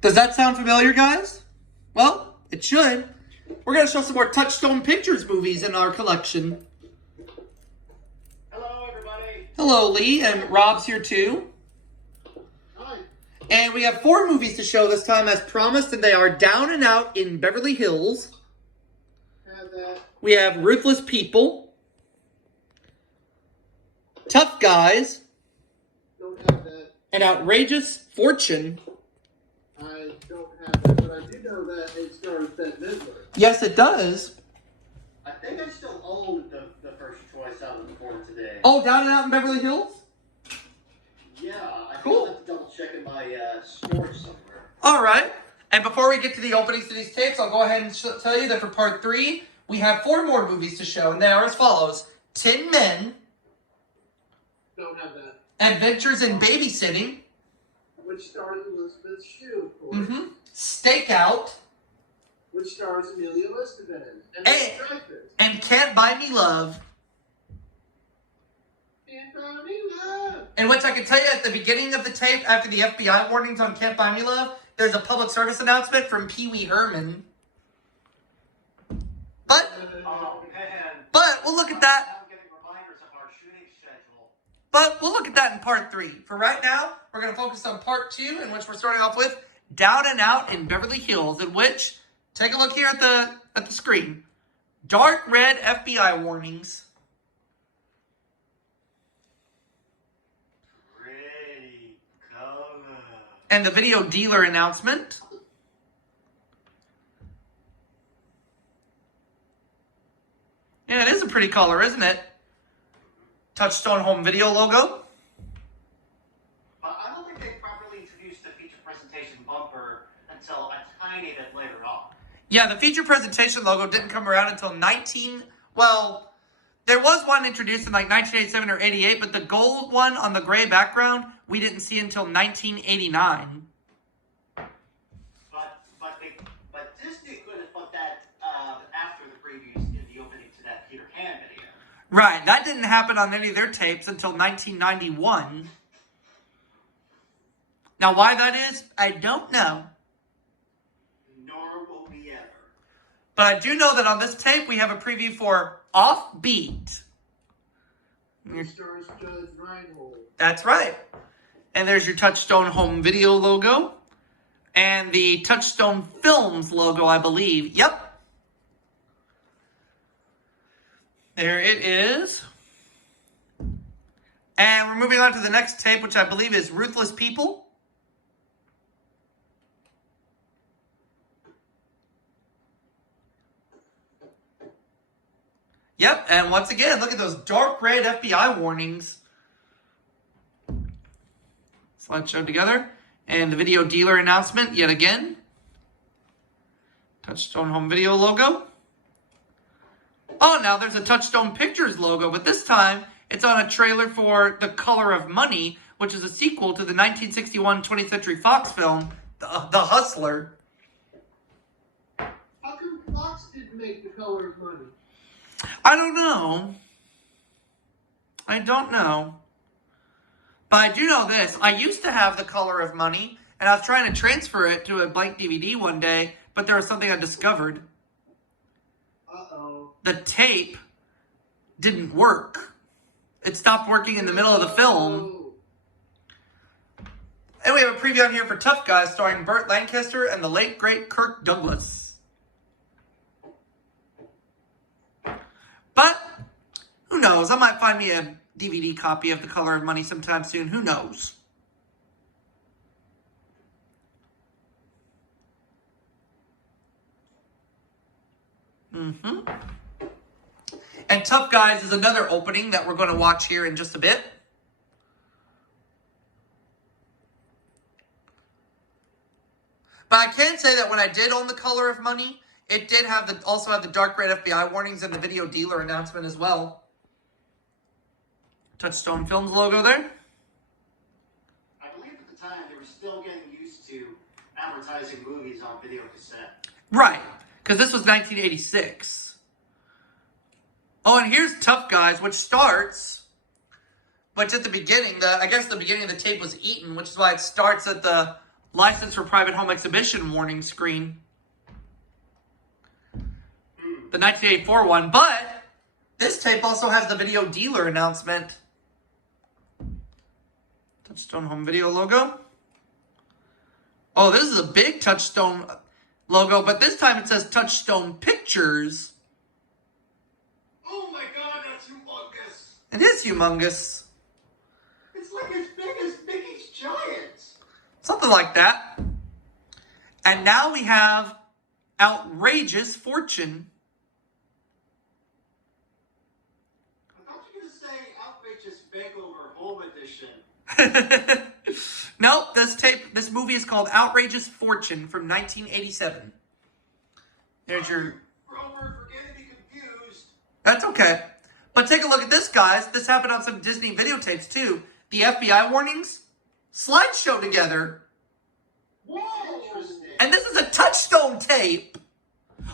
Does that sound familiar, guys? Well, it should. We're going to show some more Touchstone Pictures movies in our collection. Hello, everybody. Hello, Lee, and Rob's here too. Hi. And we have 4 movies to show this time as promised, and they are Down and Out in Beverly Hills. Have that. We have Ruthless People. Tough Guys. Don't have that. An Outrageous Fortune. I don't have that, but I do know that it stars Bette Midler. Yes, it does. I think I still own the first choice out of the 4 today. Oh, Down and Out in Beverly Hills? Yeah, I think Cool. I'll have to double check in my storage somewhere. All right. And before we get to the openings to these tapes, I'll go ahead and tell you that for part 3, we have 4 more movies to show. And they are as follows. Tin Men. Don't have that. Adventures in Babysitting. Which stars Elizabeth Shue, of course. Stakeout. Which stars Amelia Estevez. And Hey. Dreyfus. And Can't Buy Me Love. And Bonnie Love. In which I can tell you at the beginning of the tape, after the FBI warnings on Can't Buy Me Love, there's a public service announcement from Pee Wee Herman. But Oh, man. we'll look at that. I'm getting reminders of our shooting schedule. But we'll look at that in part 3. For right now, we're going to focus on part 2, in which we're starting off with Down and Out in Beverly Hills, in which, take a look here at the screen. Dark red FBI warnings. Pretty color. And the video dealer announcement. Yeah, it is a pretty color, isn't it? Touchstone home video logo. I don't think they properly introduced the feature presentation bumper until a tiny bit later on. Yeah, the feature presentation logo didn't come around until well, there was one introduced in like 1987 or 88, but the gold one on the gray background, we didn't see until 1989. But Disney could have put that after the previews in the opening to that Peter Pan video. Right, that didn't happen on any of their tapes until 1991. Now, why that is, I don't know. Nor will we ever. But I do know that on this tape, we have a preview for Offbeat. Which stars Judge Reinhold. That's right. And there's your Touchstone home video logo. And the Touchstone Films logo, I believe. Yep. There it is. And we're moving on to the next tape, which I believe is Ruthless People. Yep, and once again, look at those dark red FBI warnings. Slideshow together. And the video dealer announcement yet again. Touchstone home video logo. Oh, now there's a Touchstone Pictures logo, but this time it's on a trailer for The Color of Money, which is a sequel to the 1961 20th Century Fox film, The Hustler. How come Fox didn't make The Color of Money? I don't know. But I do know this. I used to have The Color of Money, and I was trying to transfer it to a blank DVD one day, but there was something I discovered. Uh-oh. The tape didn't work. It stopped working in the middle of the film. And we have a preview on here for Tough Guys starring Burt Lancaster and the late, great Kirk Douglas. But, who knows? I might find me a DVD copy of The Color of Money sometime soon. Who knows? And Tough Guys is another opening that we're going to watch here in just a bit. But I can say that when I did own The Color of Money, it did have also have the dark red FBI warnings and the video dealer announcement as well. Touchstone Films logo there. I believe at the time they were still getting used to advertising movies on video cassette. Right, because this was 1986. Oh, and here's Tough Guys, which starts, which at the beginning, I guess the beginning of the tape was eaten, which is why it starts at the License for private home exhibition warning screen. The 1984 one, but this tape also has the video dealer announcement. Touchstone home video logo. Oh, this is a big Touchstone logo, but this time it says Touchstone Pictures. Oh my God, that's humongous! It is humongous. It's like as big as Mickey's Giants. Something like that. And now we have Outrageous Fortune. I thought you were going to say Outrageous Makeover Home Edition. Nope, this movie is called Outrageous Fortune from 1987. There's your... Grover, for getting me confused. That's okay. But take a look at this, guys. This happened on some Disney videotapes, too. The FBI warnings, slideshow together. Whoa! Interesting. And this is a Touchstone tape.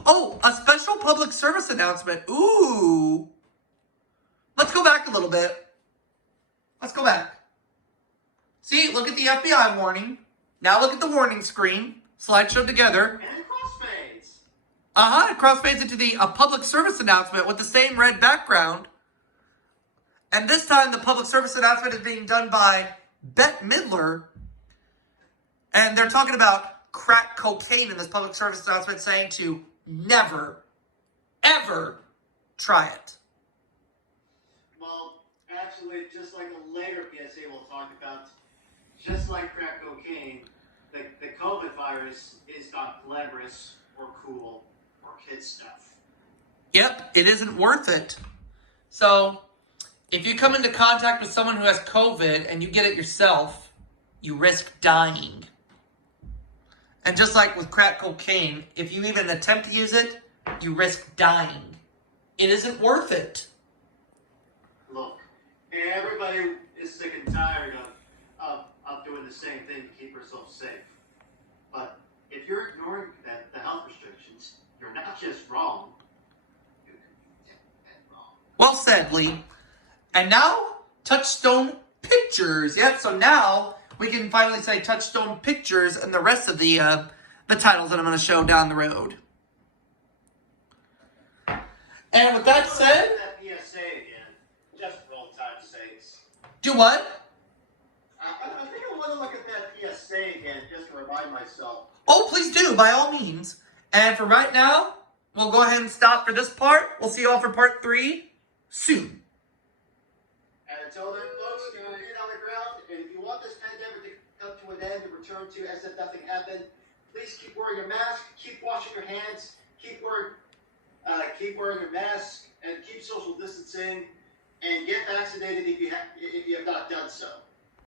Oh, a special public service announcement. Ooh. Let's go back a little bit. Let's go back. See, look at the FBI warning. Now look at the warning screen. Slideshow together. And it crossfades. It crossfades into a public service announcement with the same red background. And this time the public service announcement is being done by Bette Midler. And they're talking about crack cocaine in this public service announcement, saying to never, ever try it. Well, actually, just like a later PSA we'll talk about, just like crack cocaine, the COVID virus is not glamorous or cool or kid stuff. Yep, it isn't worth it. So, if you come into contact with someone who has COVID and you get it yourself, you risk dying. And just like with crack cocaine, if you even attempt to use it, you risk dying. It isn't worth it. Look, everybody is sick and tired of doing the same thing to keep ourselves safe. But if you're ignoring the health restrictions, you're not just wrong, you're dead wrong. Well said, Lee. And now, Touchstone Pictures. Yep, so now we can finally say Touchstone Pictures and the rest of the titles that I'm going to show down the road. And with that said... That PSA again, just for old time's sakes. Do what? I think I want to look at that PSA again, just to remind myself. Oh, please do, by all means. And for right now, we'll go ahead and stop for this part. We'll see you all for part 3 soon. And until then, folks, keep your feet on the ground. And if you want this pandemic to come to an end and return to as if nothing happened, please keep wearing your mask, keep washing your hands, keep wearing your mask, and keep social distancing, and get vaccinated if you have not done so.